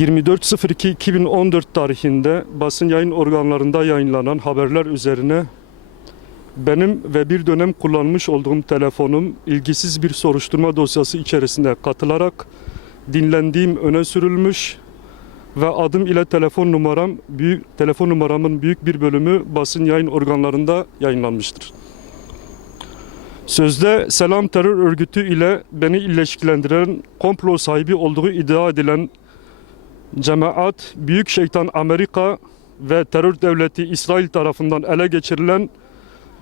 24.02.2014 tarihinde basın yayın organlarında yayınlanan haberler üzerine benim ve bir dönem kullanmış olduğum telefonum ilgisiz bir soruşturma dosyası içerisinde katılarak dinlendiğim öne sürülmüş ve adım ile telefon numaramın büyük bir bölümü basın yayın organlarında yayınlanmıştır. Sözde Selam terör örgütü ile beni ilişkilendiren komplo sahibi olduğu iddia edilen cemaat, Büyük Şeytan Amerika ve terör devleti İsrail tarafından ele geçirilen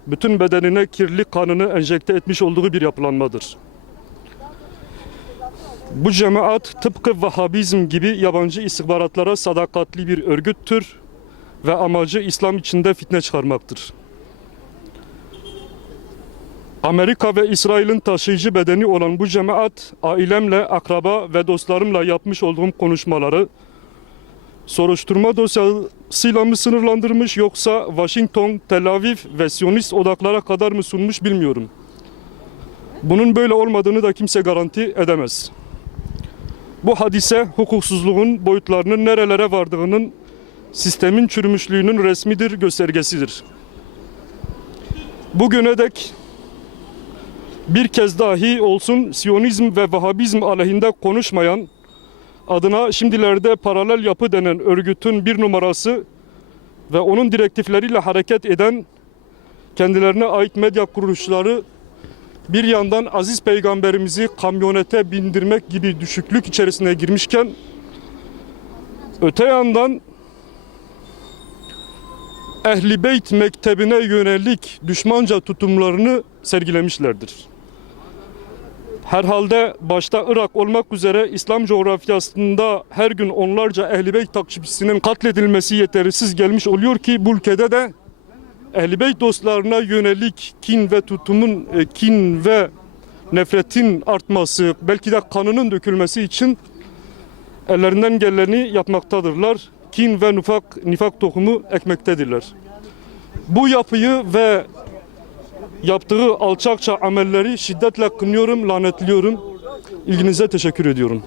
bütün bedenine kirli kanını enjekte etmiş olduğu bir yapılanmadır. Bu cemaat tıpkı Vahhabizm gibi yabancı istihbaratlara sadakatli bir örgüttür ve amacı İslam içinde fitne çıkarmaktır. Amerika ve İsrail'in taşıyıcı bedeni olan bu cemaat, ailemle, akraba ve dostlarımla yapmış olduğum konuşmaları soruşturma dosyasıyla mı sınırlandırmış yoksa Washington, Tel Aviv ve Siyonist odaklara kadar mı sunmuş bilmiyorum. Bunun böyle olmadığını da kimse garanti edemez. Bu hadise hukuksuzluğun boyutlarının nerelere vardığının, sistemin çürümüşlüğünün resmidir, göstergesidir. Bugüne dek bir kez dahi olsun Siyonizm ve Vahhabizm aleyhinde konuşmayan, adına şimdilerde paralel yapı denen örgütün bir numarası ve onun direktifleriyle hareket eden kendilerine ait medya kuruluşları bir yandan aziz peygamberimizi kamyonete bindirmek gibi düşüklük içerisine girmişken, öte yandan Ehl-i Beyt mektebine yönelik düşmanca tutumlarını sergilemişlerdir. Herhalde başta Irak olmak üzere İslam coğrafyasında her gün onlarca Ehl-i Beyt takipçisinin katledilmesi yetersiz gelmiş oluyor ki bu ülkede de Ehl-i Beyt dostlarına yönelik kin ve nefretin artması, belki de kanının dökülmesi için ellerinden geleni yapmaktadırlar. Kin ve nifak tohumu ekmektedirler. Bu yapıyı ve yaptığı alçakça amelleri şiddetle kınıyorum, lanetliyorum. İlginize teşekkür ediyorum.